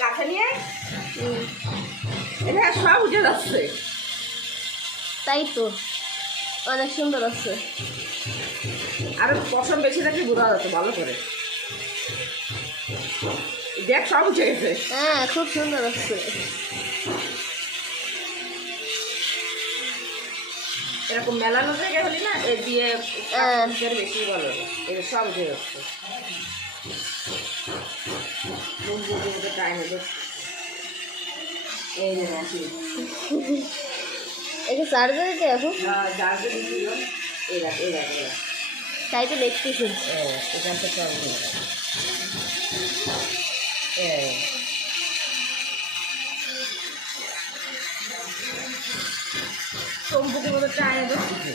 কাছে নিয়ে এটা সব উঠে যাচ্ছে। তাই তো অনেক সুন্দর আছে। আর পশম বেশি থাকলে বোঝা যাচ্ছে ভালো করে। দেখ সব উঠে গেছে। হ্যাঁ খুব সুন্দর আছে। এরকম মেলানো জায়গায় হলি না এ দিয়ে বেশি ভালো, এটা সব উঠে যাচ্ছে। এই যে একে চার্জার দিতে এখন তাই তো দেখতেছি। এখান থেকে সম্পত্তির মতো টাইনে দেখতেছি।